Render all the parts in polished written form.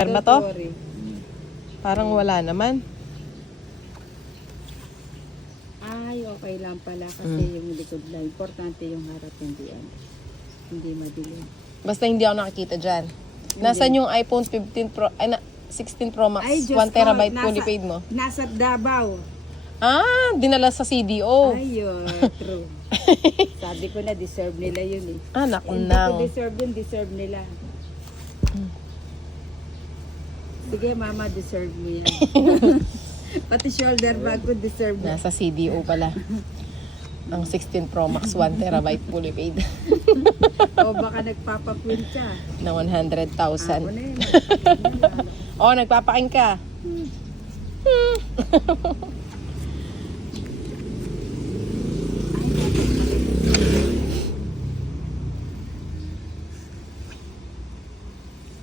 Ano ba to? Sorry. Parang wala naman. Ay, okay lang pala kasi yung likod lang. Importante yung harap, hindi madilim. Basta hindi ako nakikita dyan. Nasaan yung iPhone 15 Pro, 16 Pro Max, Ay, Diyos 1 terabyte ko, fully paid mo? Nasa Davao. Ah, dinala sa CDO. Ay, yun. True. Sabi ko na, deserve nila yun eh. Ah, naku Hindi nang. ko deserve yun, deserve nila. Sige, mama, deserve mo yan. Pati shoulder bag ko, deserve mo. Nasa CDO pala. Ang 16 Pro Max, 1 terabyte fully paid. O baka nagpapakwil ka. Na Ako 100,000. na yun. Oh, nagpapaking ka.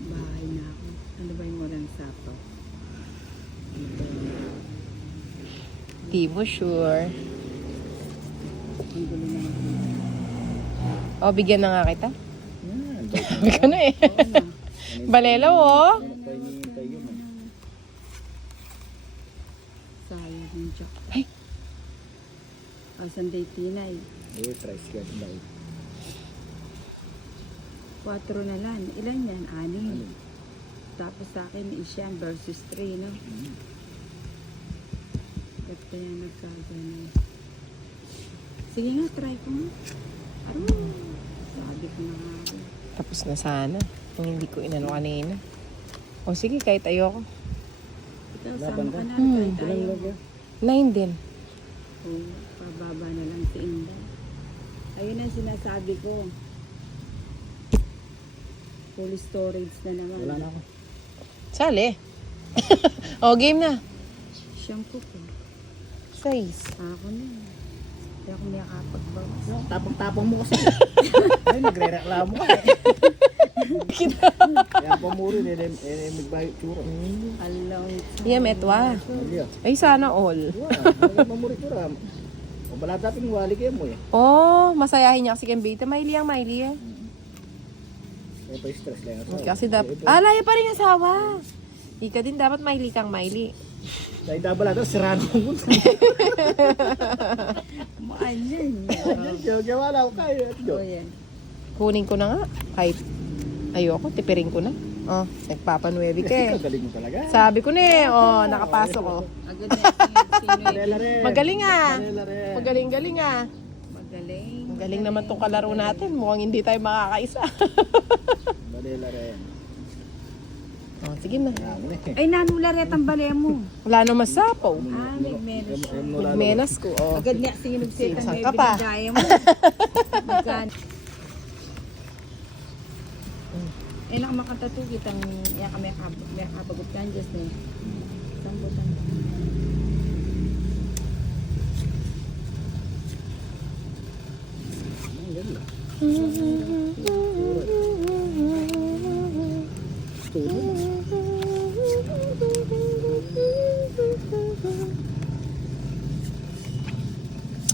Bahay na ako. Ano ba yung morang sapo? Di mo sure. Ang gulo naman. Oh, bigyan na nga kita. Yan. Sabi ko na eh. Oo na. Balelo, oh. Hinihintay yun. Sayang yung joke. Ay. Asan day tinay? Eh, price cut daw. 4 na lang. Ilan yan? 6. Tapos sa akin, isyan versus 3, no? Ba't kaya nagkagano? Sige nga, try ko nga. Aroy! Sabi ko na nga ako. Tapos na sana. Kung hindi ko inano kanina. O sige, kahit ayoko. Ikaw, Laban sama ka ka? na. Try tayo. Ilang log yan? 9 din. Oo, pababa na lang si Inday. Ayun ang sinasabi ko. Full storage na naman. Wala na ako. Sali. O, game na. Shampoo ko. 6. Ako na. Kaya ako nakakapagbawas. Tapang-tapang mo kasi. Ay, nagre-reklamo ka eh. Kaya pamuri, magbayot tsura. Along. Yeah, metwa. Hindi ah. Ay, sana all. Mamuri tsura. O bala dapat yung wali kayo mo eh. Oh, masayahin niya kasi kang beta. Maili ang maili eh. Kaya pa stress lang ako. Kasi dapat, laya pa rin yung asawa. Ika din dapat maili kang maili. Dahil dabala daw, sirado mo muna. Maan yan. Wala ako kayo. O yan. Kunin ko na nga. Kahit ayoko, tipirin ko na. Oh, nagpapanuebi ka eh. Galing mo talaga. Sabi ko na eh. Oh, nakapasok oh. Agad na sino Lela rin. Magaling ah. Lela rin. Magaling-galing ah. magaling. Magaling naman tong kalaro natin. Mukhang hindi tayo makakaisa. Lela rin. Oh, sige na. Ay, nanularet ang bale mo. Wala na masapaw. Ah, may menos siya. Menas ko. Oh. Agad niya sinubsitan Saan may ka pa? binigaya mo. Magkano? Eh, nakamakatatu kitang yan kami kabagot kan just ni. Sambutan.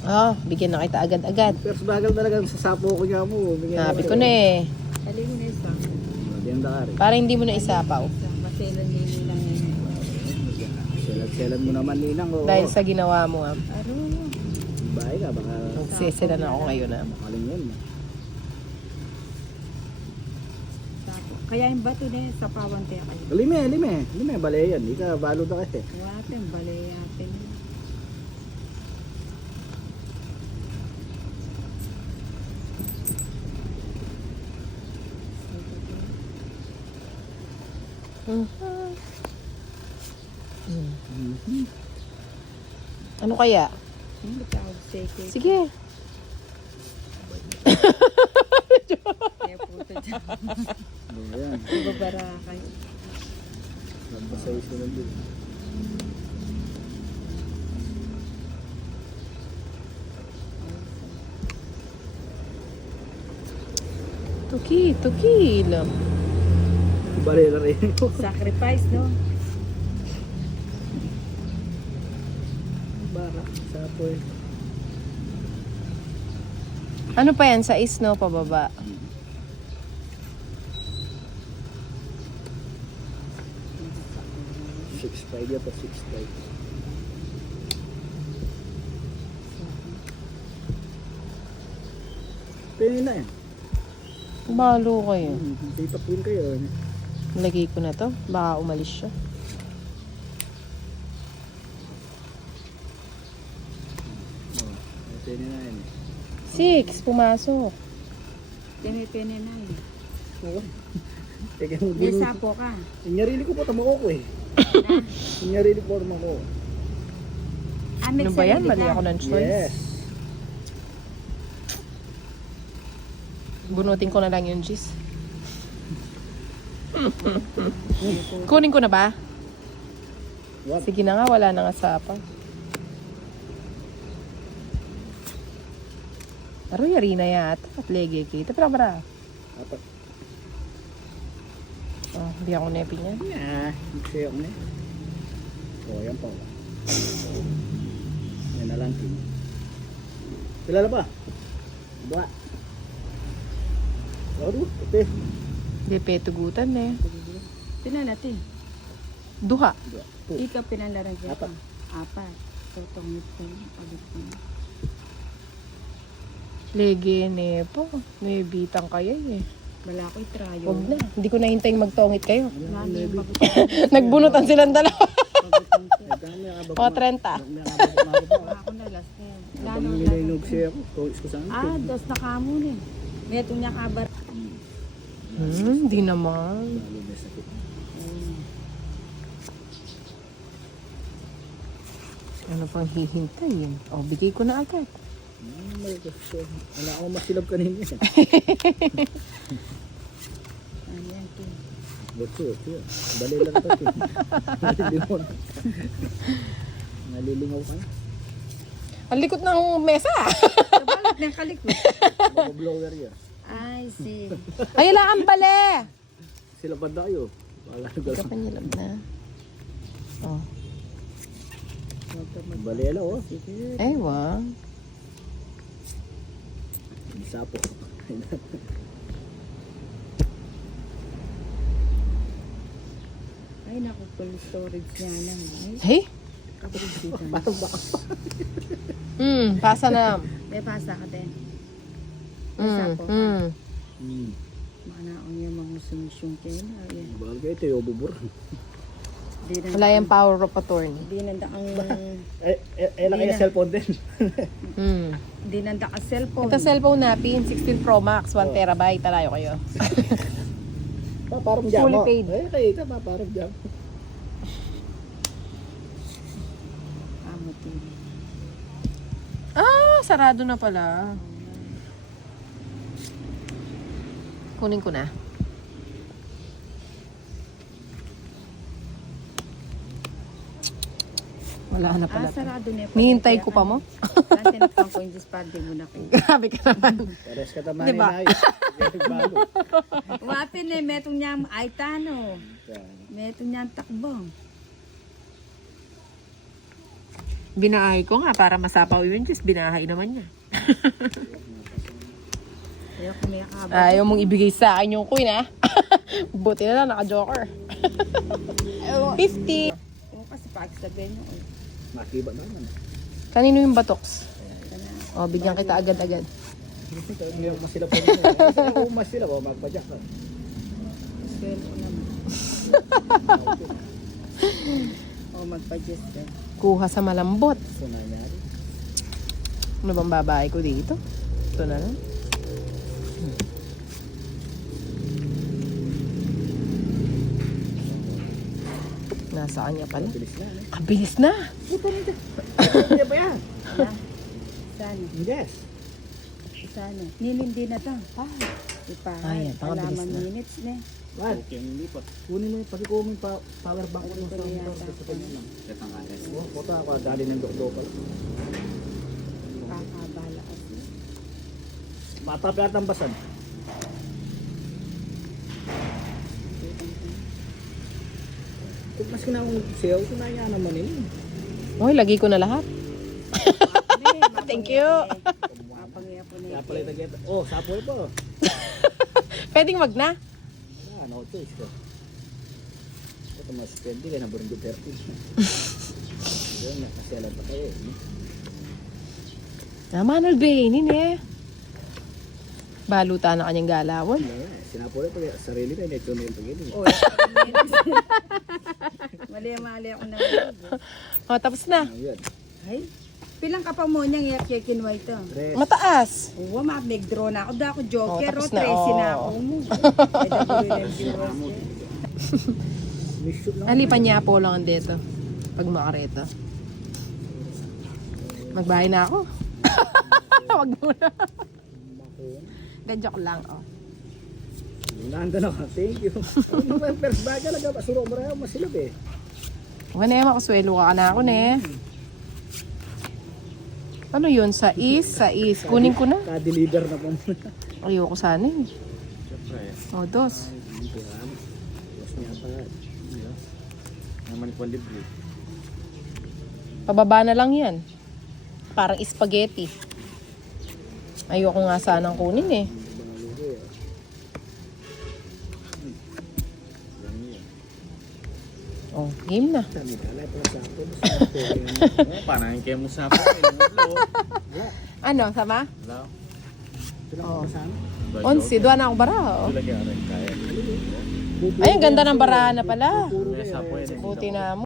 Oh, bigyan na kita agad-agad. Pero bagal talaga sa sapo ko niya mo. Sabi ko na eh. Alin mo na isa. Diyan da rin. Para hindi mo na isapaw. Maselan nini lang yan. Selan mo naman ninang. Oo. Dahil sa ginawa mo ah. Aro. Bahay ka, baka Nagsisila na ako ngayon ah. makaling yan. Kaya yung bato na sa pawan tayo kayo. Lime, bale yan. Di ka balo na kasi. Waten, balayatin. Ano kaya? Hindi tawag seke. Sige. Kaya puto dyan. Ayan. Ibabara kayo. Nagpasay sila din. Tuki lang. Bale na rin. Sacrifice, no? Bara, sapo eh. Ano pa yan? Sa is, no? Pababa. 6.5 yan po, 6.5. Pwede na yan. Balo kayo. Titapin kayo. Lagay ko na to. Baka umalis siya. Pwede na yan. 6. Pumasok. Pene na eh. Oo. Teka mo May gulo. sapo ka. Inyarili ko po tamako ko eh. Inyarili po tamako. Ah, may Ano ba yan? sarili Mali ka. ako ng choice. Yes. Bunutin ko na lang yung cheese. Kunin ko na ba? What? Sige na nga, wala na nga sapa. Aro yari na yata. At lege kita. Pero bara. Apat. Oh, hindi ako nepin yan. Hindi ako na. O, yan pa. Yan na lang. Kilala ba? Ba? Ako ito. Hindi petugutan eh. Pinalati. Duha. Ikaw pinalaran siya. Apat. Apat. Tutungit ko. Pagod ko. Lege nepo. May bitang kaya eh. Wala ko itrayo. Huwag na. Hindi ko nahintayong magtongit kayo. Wala na yung pagod. Nagbunutan silang dalawa. Pagod ko. O, 30. Ako na last na yan. Wala Habang na. nilinog siya ako, tuwis ko saan. Ah, dos na kamo na eh. May itong niya kabar. Hindi naman. Lalo na sakit. Ano pang hihintayin? O, bigay ko na agad. Wala akong masilab kanina. Ayan, ito. Butso. Dali lang ito. Nalilingaw ka na. Ang likot ng mesa. Kabalat ng kalikot. Blower yan. I see. Ay, ala ang bale. Sila ba tayo? Wala na Kapanyalab na. Oh. Balela oh. Ay, wow. Sapo. Ay, naku, full storage niya na. Ay, Hey? kapag dito. Patong baka. Pasa na. May pasta ka din. Mga naong yung mga sumisyong kayo na. Ayan. Bahal kayo ito yung bubur. Di na Wala yung power of attorney. Di nanda ang... Lang kaya cellphone din. Di nanda ang cellphone. Ito cellphone natin, 16 Pro Max, 1 terabyte. Talayo kayo. Parang jam. Fully paid. Ay, kayo ito parang jam. Amo TV. Sarado na pala. Kunin ko na. Wala na pala. Sarado na po. Nihintay ko pa mo? Kasi nakang ko yung disparte mo na kayo. Grabe ka naman. Pares ka naman Diba? ni Nay. Bago. Wapin eh, metong niya ay tano. Metong niya takbong. Binahay ko nga para masapaw yun. Just binahay naman niya. Ayaw ko may kabar. Ayaw mong ibigay sa akin yung coin, ha? Buti na lang, naka-joker. 50. Yung kasi pagsabihin nyo. Makiba naman. Kanino yung batoks? O, bigyan kita agad-agad. Hindi ako masilap pa rin. Kasi ako masilap ako, magpadyak ka. Swelo ko naman. O magpa-gest eh. Kuha sa malambot. So, nangyari. Ano bang babae ko dito? Ito na lang. Nasa kanya pala. Bilis na. Kabilis na. Hindi pa yan. Sana. Yes. Sana. Nilindi na to. Ipa. Ayan, pakabilis Alaman na. minutes na. Man, hindi pa. Kunin mo yung pagkikuha mo yung power bank ko sa Kunin motor. yata Sa kanya lang. Oh, puta ako, dali ng dokdo pala. Kakabala kasi. Matap lahat ng basan. Kung mas kinakong sayaw, kunaya naman eh. Oy, lagi ko na lahat. Thank you. Mapangiya po na Kaya pala yung nag-get. Oh, sapoy po. Pwedeng wag na. Ah, no choice ko. Ito mas pwede kaya naburin ko 30. Yun, nakasyalan pa kayo. Manuel Benin eh. Baluta na kanyang galawon. Sinapula ito kaya sarili na ito na yung pag-ibig. Oh, mali ako na. O, tapos na. Ayan. Ay, pilang ka pa mo niyang iyak kinuha ito. Tres. Mataas. Oo, mag-draw na ako. Da ako joker. Oh, tapos O, na, 13 na ako. oh. Ay, dabuloy ng viewers. May shoot lang. Alipan niya po lang ang dito. Pag makareta. Magbahay na ako. Wag muna. De, joke lang. Oh. Nanda na ka. Thank you. Ano naman yung first bag talaga. Pasuro ko marami masilap eh. Huwag na yung makaswelo ka na ako ne. Ano yun? Sa is? Kunin ko na. Ka-deliver na po. Ayoko sana eh. Siyempre. O, dos. Tapos niya pa. Naman po libre. Pababa na lang yan. Parang spaghetti. Ayoko nga sanang kunin eh. Oh, game na. Dami ka. Alay pa sa akin. Parang kayo mo sa akin. Ano, sama? Hello? Ito lang Oh. ako sa amin. 11, doon na ako bara. Oh. Ito lagi rin kaya. Ay, ang ganda ng barahan na pala. May sapo yan. Buti na mo.